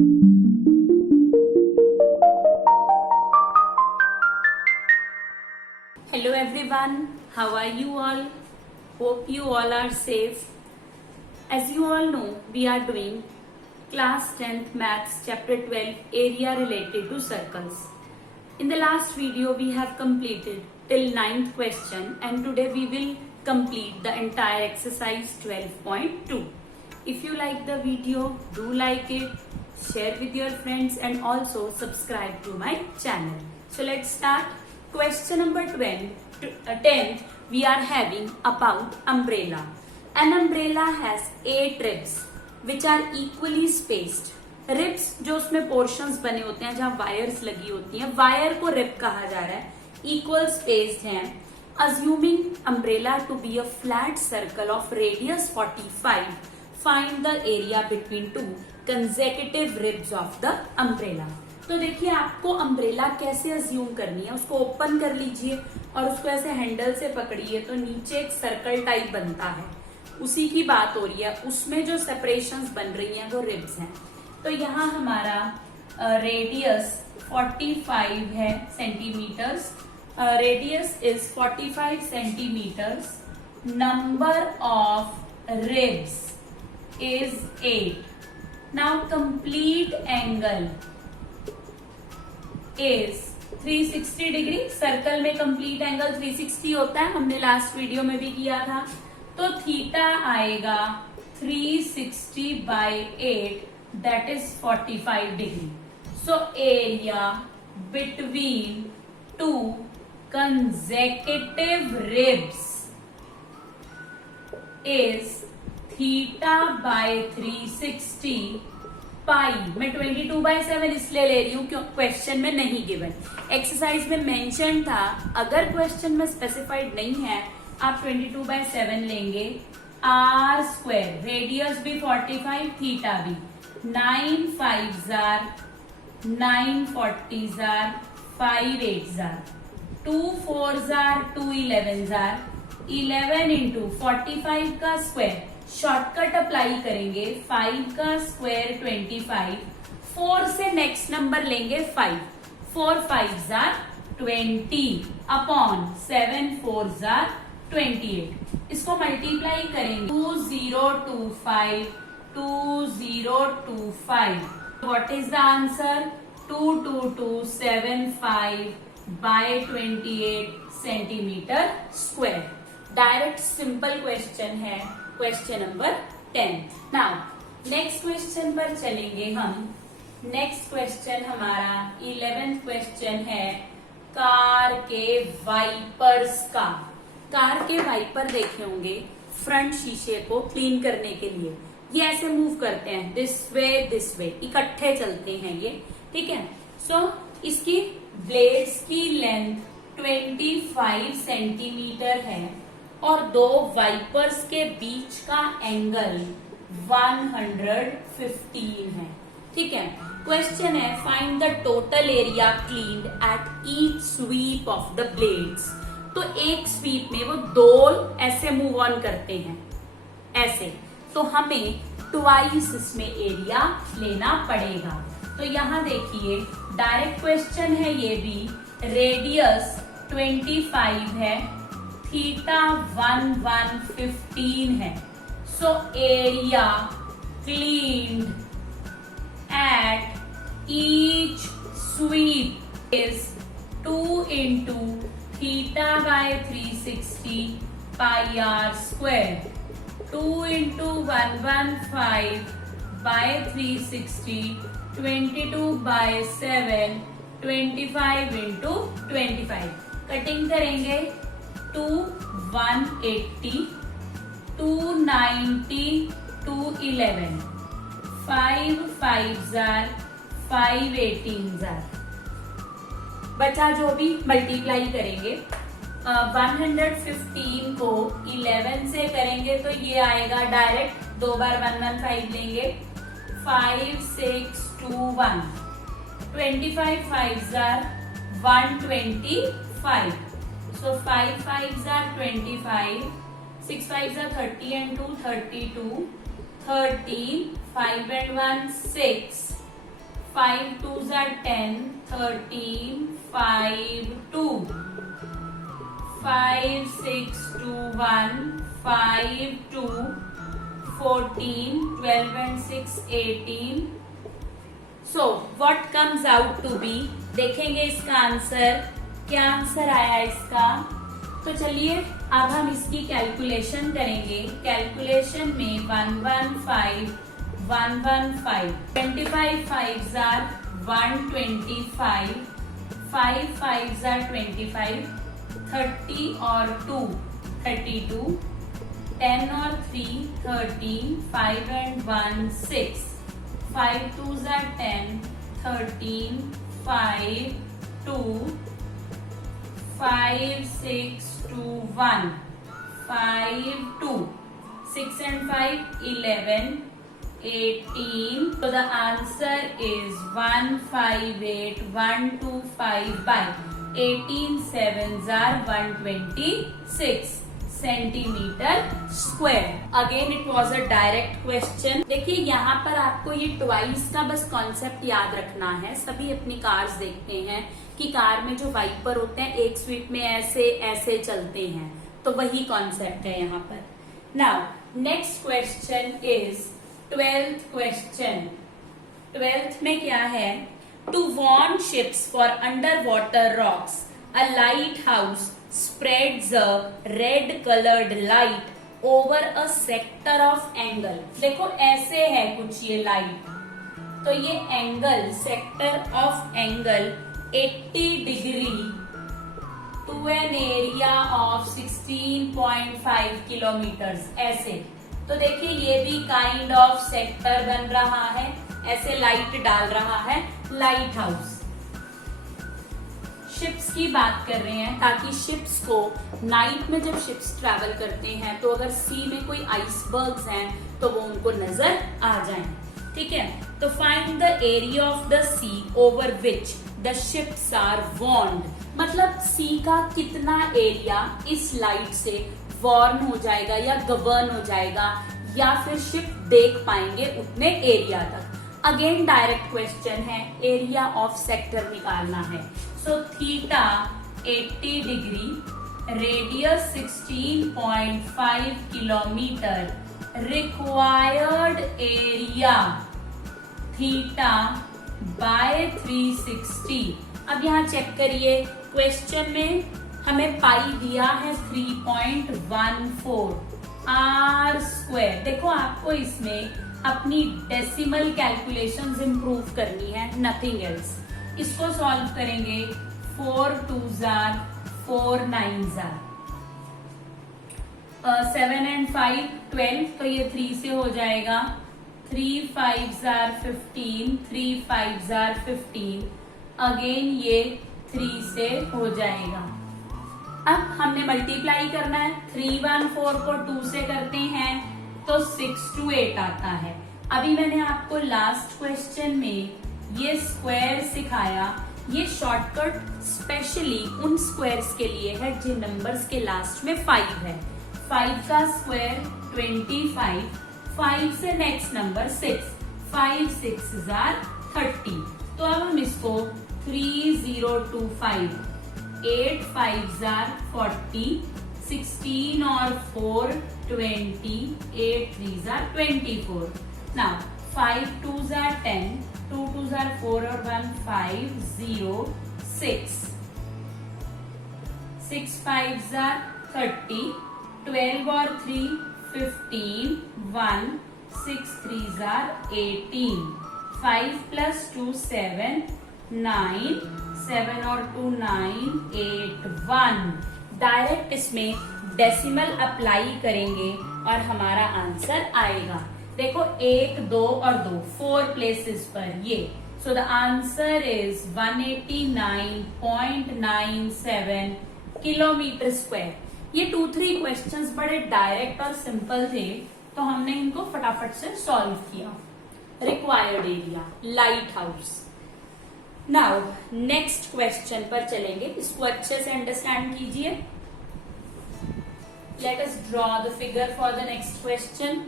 Hello everyone, how are you all? Hope you all are safe. As you all know, we are doing class 10th maths chapter 12 area related to circles. In the last video we have completed till 9th question and today we will complete the entire exercise 12.2. If you like the video, do like it, share with your friends and also subscribe to my channel. So let's start. Question number 10th we are having about umbrella. An umbrella has 8 ribs which are equally spaced. Ribs जो उसमें portions बने होते हैं जहाँ wires लगी होती हैं, wire को rib कहा जा रहा है, equal spaced हैं. Assuming umbrella to be a flat circle of radius 45, find the area between two consecutive ribs of the umbrella. तो देखिए आपको अम्ब्रेला कैसे अज्यूम करनी है, उसको ओपन कर लीजिए और उसको ऐसे हैंडल से पकड़िए तो नीचे एक सर्कल टाइप बनता है, उसी की बात हो रही है. उसमें जो सेपरेशंस बन रही हैं वो रिब्स हैं. तो यहाँ हमारा रेडियस 45 है centimetres, radius is 45 centimetres, number of ribs is 8. Now complete angle is 360 degree. Circle में कंप्लीट एंगल 360 होता है, हमने लास्ट वीडियो में भी किया था. तो थीटा आएगा 360 by 8 that is 45 degree. So area between two consecutive ribs is theta by 360 पाई. मैं 22/7 इसलिए ले रही हूं क्योंकि क्वेश्चन में नहीं गिवन, एक्सरसाइज में मेंशन था. अगर क्वेश्चन में स्पेसिफाइड नहीं है आप 22/7 लेंगे. आर स्क्वायर, रेडियस भी 45, थीटा भी. 9 5 9 40 5 8 2 4 2 11 11 इंटू 45 का स्क्वायर. शॉर्टकट अप्लाई करेंगे, 5 का स्क्वायर 25, 4 से नेक्स्ट नंबर लेंगे 5, 4 5 20 अपॉन 7 4 28. इसको मल्टीप्लाई करेंगे 2025 2025. What is the answer? 22275 by 28 centimetre square. Direct simple question है question number 10. Now next question पर चलेंगे हम. नेक्स्ट क्वेश्चन हमारा 11th क्वेश्चन है कार के वाइपर्स का. कार के वाइपर देखे होंगे फ्रंट शीशे को क्लीन करने के लिए. ये ऐसे मूव करते हैं दिस वे, इकट्ठे चलते हैं ये, ठीक है. सो इसकी ब्लेड्स की लेंथ 25 सेंटीमीटर है और दो वाइपर्स के बीच का एंगल 115 है, ठीक है. क्वेश्चन है find the total area cleaned at each sweep of the blades. तो एक स्वीप में वो दो ऐसे मूव ऑन करते हैं ऐसे, तो हमें ट्वाइस इसमें एरिया लेना पड़ेगा. तो यहाँ देखिए डायरेक्ट क्वेश्चन है ये भी. रेडियस 25 है, थीटा 115 है. So area cleaned at each sweep is 2 into theta by 360 pi r square. 2 into 115 by 360 22/7 25 into 25. Cutting करेंगे 2 180 290 211 5 5 5 18. बचा जो भी मल्टीप्लाई करेंगे. 115 को 11 से करेंगे तो ये आएगा डायरेक्ट, 2 बार 115 लेंगे. 5 6 2 1 25 5 125. So 5 5s are 25, 6 5s are 30 and 2 32, 13, 5 and 1 6, 5 2s are 10, 13, 5 2, 5 6 2 1, 5 2, 14, 12 and 6 18. So what comes out to be, देखेंगे इसका आंसर, क्या आंसर आया इसका। तो चलिए अब हम इसकी कैलकुलेशन करेंगे। कैलकुलेशन में 115 115, 25 5s are 125, 5 5s are 25, 30 और 2 32, 10 और 3 13, 5 and 1 6, 5 2s are 10, 13, 5 2, 5 6 2 1, 5 2, 6 and 5 11, 18. So the answer is 158 125 by 18 7s are 126 centimetre square. Again it was a direct question. देखिए यहाँ पर आपको ये ट्वाइस का बस कॉन्सेप्ट याद रखना है। सभी अपनी कार्स देखते हैं कि कार में जो वाइपर होते हैं एक स्वीप में ऐसे ऐसे चलते हैं, तो वही कॉन्सेप्ट है यहाँ पर। Now next question is 12th question. 12th में क्या है, to warn ships for under water rocks a lighthouse spreads a red colored light over a sector of angle। देखो ऐसे है कुछ ये लाइट, तो ये angle sector of angle 80 degree to an area of 16.5 kilometres ऐसे। तो देखिए ये भी काइंड ऑफ सेक्टर बन रहा है, ऐसे लाइट डाल रहा है लाइट हाउस। शिप्स की बात कर रहे हैं ताकि शिप्स को नाइट में जब शिप्स ट्रैवल करते हैं तो अगर सी में कोई आइसबर्ग्स हैं तो वो उनको नजर आ जाएं। ठीक है, तो find the area of the sea over which the ships are warned. मतलब सी का कितना एरिया इस लाइट से वार्न हो जाएगा या गवर्न हो जाएगा या फिर शिप देख पाएंगे उतने एरिया तक। अगेन डायरेक्ट क्वेश्चन है, एरिया ऑफ सेक्टर निकालना है। So theta 80 degree, radius 16.5 kilometre, required area theta by 360। अब यहाँ चेक करिए, क्वेश्चन में हमें पाई दिया है 3.14 आर स्क्वायर। देखो आपको इसमें अपनी डेसिमल कैलकुलेशंस इंप्रूव करनी है, नथिंग एल्स। इसको सॉल्व करेंगे, 4 2s are 4 9s are 7 and 5 12, तो ये 3 से हो जाएगा। 3 5s are 15, 3 5s are 15, again ये 3 से हो जाएगा। अब हमने मल्टीप्लाई करना है, 3 1 4 को 2 से करते हैं तो 6 2 8 आता है। अभी मैंने आपको लास्ट क्वेश्चन में ये स्क्वायर सिखाया, ये शॉर्टकट स्पेशली उन स्क्वायर्स के लिए है जिन नंबर्स के लास्ट में 5 है। 5 का स्क्वायर 25, 5 से नेक्स्ट नंबर 6, 5 6s are 30। तो अब हम इसको 3025, 8 5s are 40, 16 और 4 20, 8 3s are 24। Now 5 2s are 10, 2 2s are 4 और 1 5 0 6, 6 5s are 30, 12 और 3 15, 1 6 3s are 18, 5 plus 2 7 9, 7 और 2 9 8 1। डायरेक्ट इसमें डेसिमल अप्लाई करेंगे और हमारा आंसर आएगा। देखो 1 2 और 2 4 प्लेसेस पर ये, so the answer is 189.97 kilometre square. ये 2-3 क्वेश्चंस बड़े डायरेक्ट और सिंपल थे, तो हमने इनको फटाफट से सॉल्व किया। Required area light house. Now next question पर चलेंगे, इसको अच्छे से अंडरस्टैंड कीजिए। Let us draw the figure for the next question.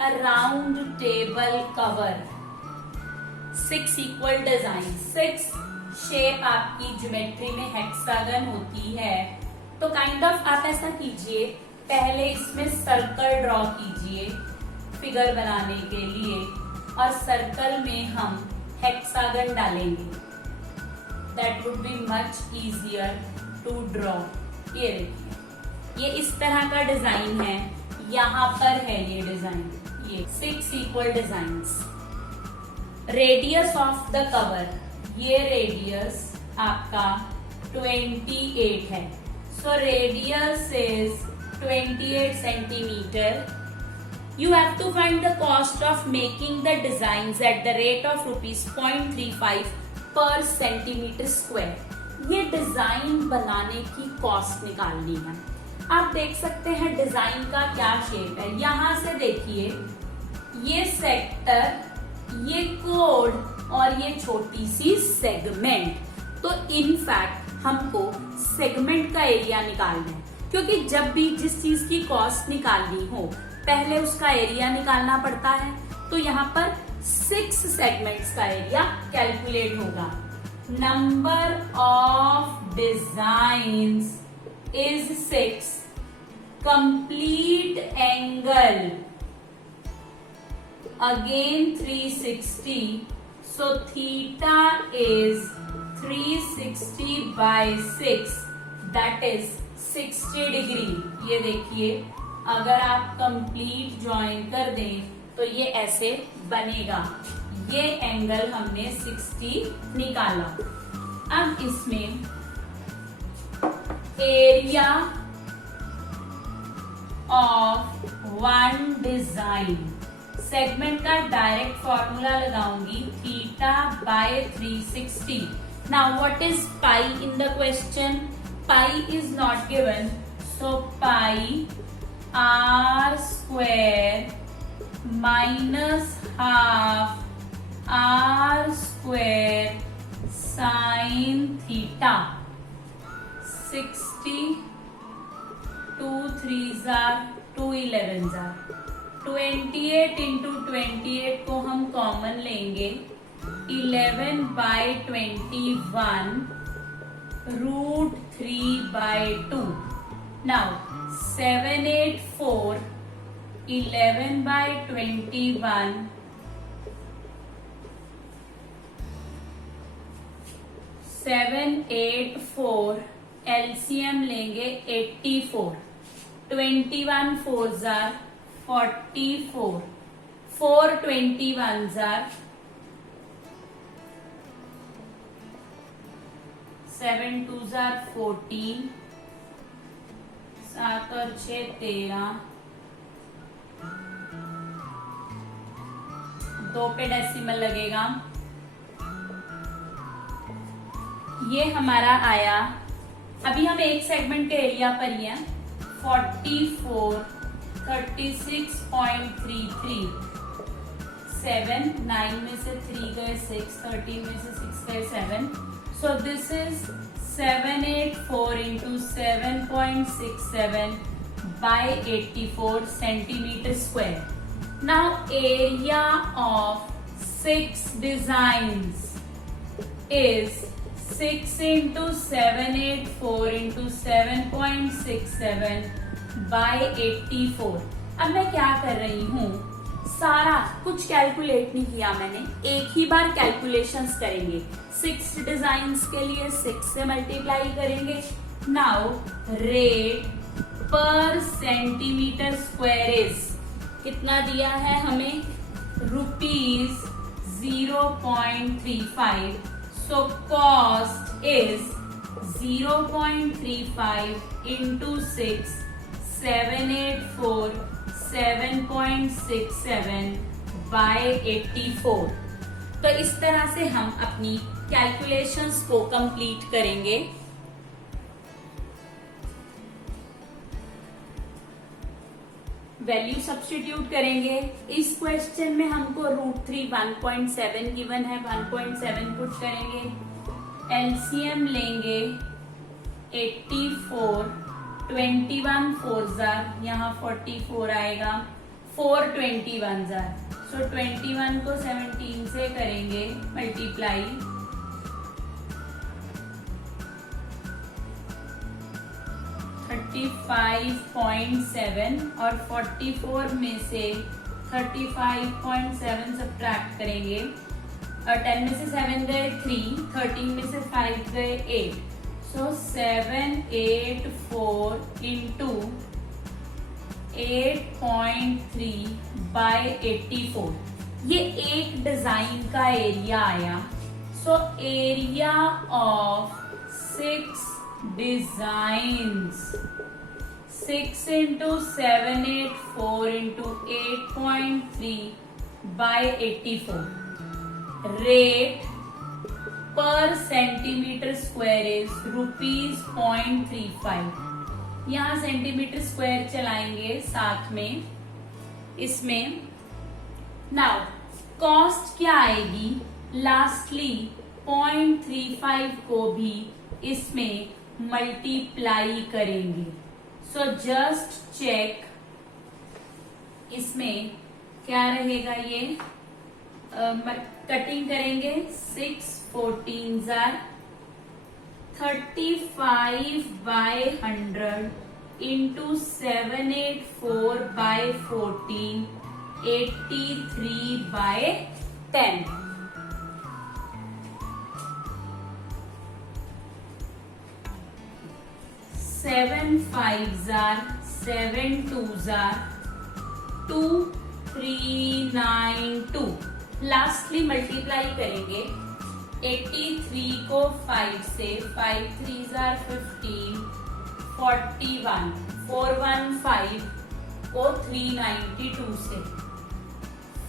A round table cover 6 equal design, 6 shape आपकी ज्योमेट्री में हेक्सागन होती है। तो काइंड ऑफ आप ऐसा कीजिए, पहले इसमें सर्कल ड्रॉ कीजिए फिगर बनाने के लिए, और सर्कल में हम हेक्सागन डालेंगे। That would be much easier to draw. ये देखिए, ये इस तरह का डिजाइन है, यहाँ पर है ये डिजाइन, ये 6 equal designs. Radius of the cover, ये रेडियस आपका 28 है। So radius is 28 centimetre. You have to find the cost of making the designs at the rate of ₹0.35 per centimeter square. ये डिजाइन बनाने की कॉस्ट निकालनी है। आप देख सकते हैं डिजाइन का क्या शेप है। यहाँ से देखिए, ये सेक्टर, ये कोड और ये छोटी सी सेगमेंट। तो इनफैक्ट हमको सेगमेंट का एरिया निकालना है, क्योंकि जब भी जिस चीज की कॉस्ट निकालनी हो पहले उसका एरिया निकालना पड़ता है। तो यहाँ पर 6 सेगमेंट्स का एरिया कैलकुलेट होगा। Number of designs is 6। Complete angle again 360, so theta is 360 by 6, that is 60 degree. ये देखिए, अगर आप कंप्लीट ज्वाइन कर दें तो ये ऐसे बनेगा। ये एंगल हमने 60 निकाला। अब इसमें area of one design, segment का डायरेक्ट फॉर्मूला लगाऊंगी, theta by 360। Now what is pi in the question? Pi is not given, so pi r square minus half r square sine theta. 60, 2 3s are 2 11s are 28 into 28 को हम common लेंगे, 11 by 21 root 3 by 2। Now 7 8 4, 11 by 21 7 8 4, LCM लेंगे 84, 21 4s are 44, 4 21s are 7 2s are 14, 7 और 6 13, 2 पे decimal लगेगा। ये हमारा आया। अभी हम एक सेगमेंट के एरिया पर ही हैं, 44 36.33, 7 9 में से 3 गए 6, 13 में से 6 गए 7, so this is 784 into 7.67 by 84 centimetre square. Now area of 6 designs is 6 into 784 into 7.67 by 84। अब मैं क्या कर रही हूँ, सारा कुछ कैलकुलेट नहीं किया मैंने, एक ही बार कैलकुलेशंस करेंगे। 6 डिजाइन्स के लिए 6 से मल्टीप्लाई करेंगे। Now rate per centimetre square is कितना दिया है हमें, ₹0.35। So cost is 0.35 into 6, 784 7.67 by 84। तो इस तरह से हम अपनी कैलकुलेशंस को कंप्लीट करेंगे। वैल्यू सब्स्टिट्यूट करेंगे। इस क्वेश्चन में हमको √3 1.7 गिवन है, 1.7 पुट करेंगे। एलसीएम लेंगे 84, 21 4s are, यहाँ 44 आएगा, 4 21s are, सो 21 को 17 से करेंगे मल्टीप्लाई, 35.7 और 44 में से 35.7 सब्ट्रैक्ट करेंगे और 10 में से 7 गए 3, 13 में से 5 गए 8, सो 784 इंटू 8.3 बाय 84, ये एक डिजाइन का एरिया आया। So area of 6 designs, 6 into 784 into 8.3 by 84. Rate per centimeter square is ₹0.35. यहाँ सेंटीमीटर स्क्वायर चलाएंगे साथ में इसमें। नाउ कॉस्ट क्या आएगी? लास्टली 0.35 को भी इसमें मल्टीप्लाई करेंगे। सो जस्ट चेक इसमें क्या रहेगा, ये कटिंग करेंगे, 6 14s are 35 by 100 into 784 by 14, 83 by 10. 7 5s are 7 2s are 2392. Lastly multiply करेंगे 83 को 5 से, 5 3s are 15, 41, 415 को 392 से,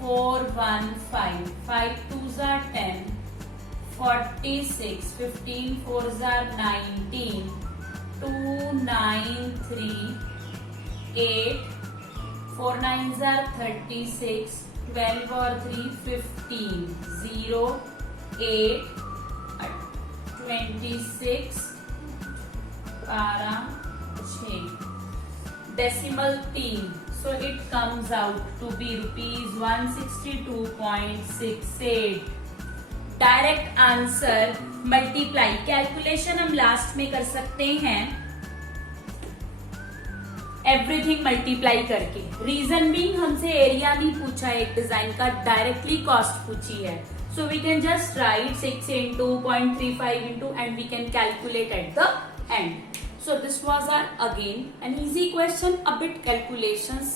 415, 5 2s are 10, 46, 15 4s are 19, 2938, 4 9s are 36, 12 और 3 15, 0 8 26 12 6 decimal 3, so it comes out to be ₹162.68. Direct answer multiply, calculation हम last में कर सकते हैं एवरीथिंग मल्टीप्लाई करके। रीजन बीइंग हमसे एरिया नहीं पूछा है एक डिजाइन का, डायरेक्टली कॉस्ट पूछी है। So we can just write 6 into 0.35 into and we can calculate at the end. So this was our again an easy question. A bit calculations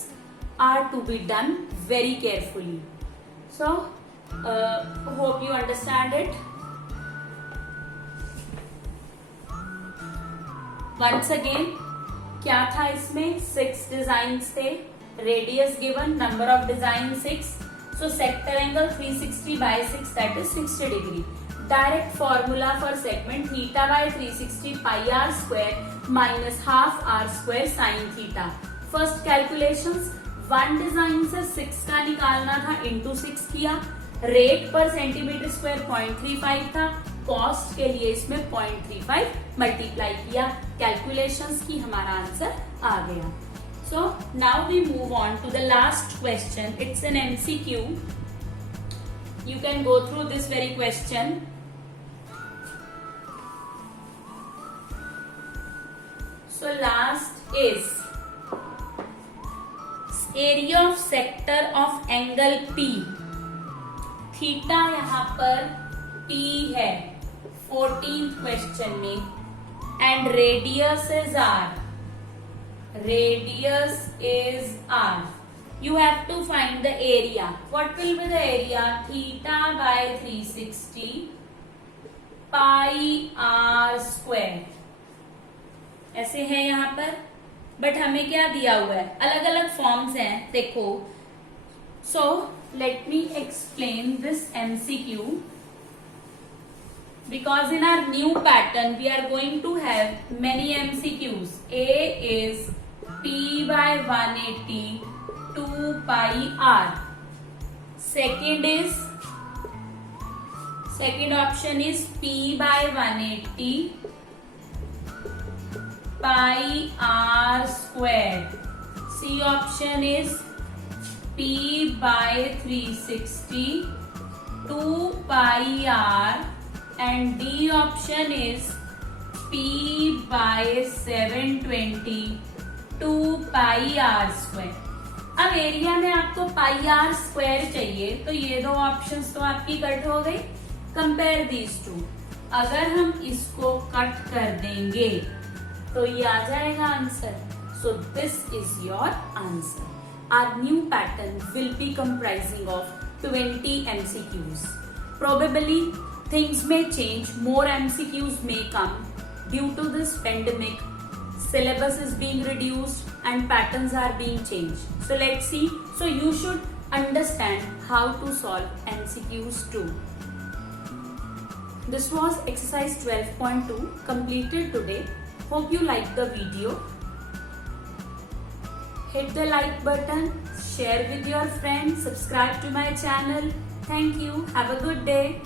are to be done very carefully. So hope you understand it. Once again, क्या था इसमें? 6 design थे, radius given, number of design 6, so sector angle 360 by 6 that is 60 degree. Direct formula for segment theta by 360 pi r square minus half r square sin theta. First calculations, one design से 6 का निकालना था, into 6 किया, rate per centimetre square 0.35 था, cost के लिए इसमें 0.35 multiply किया, कैलकुलेशंस की हमारा आंसर आ गया। So now we move on to the last question. It's an MCQ. You can go through this very question. So last is area of sector of angle P. Theta यहाँ पर P है 14th question में, and radius is R. Radius is R. You have to find the area. What will be the area? Theta by 360 pi r square. ऐसे है यहाँ पर, but हमें क्या दिया हुआ है? अलग अलग फॉर्म्स हैं, देखो. So let me explain this MCQ. Because in our new pattern we are going to have many MCQs. A is P by 180 2 pi r. Second option is P by 180 pi r squared. C option is P by 360, 2 pi r, and D option is P by 720, 2 pi r square. अब area में आपको पाई r square चाहिए, तो ये दो options तो आपकी cut हो गई. Compare these two. अगर हम इसको कट कर देंगे तो ये आ जाएगा answer. So this is your answer. Our new pattern will be comprising of 20 MCQs. Probably things may change, more MCQs may come due to this pandemic. Syllabus is being reduced and patterns are being changed. So let's see. So you should understand how to solve MCQs too. This was exercise 12.2 completed today. Hope you liked the video. Hit the like button, share with your friends, subscribe to my channel. Thank you. Have a good day.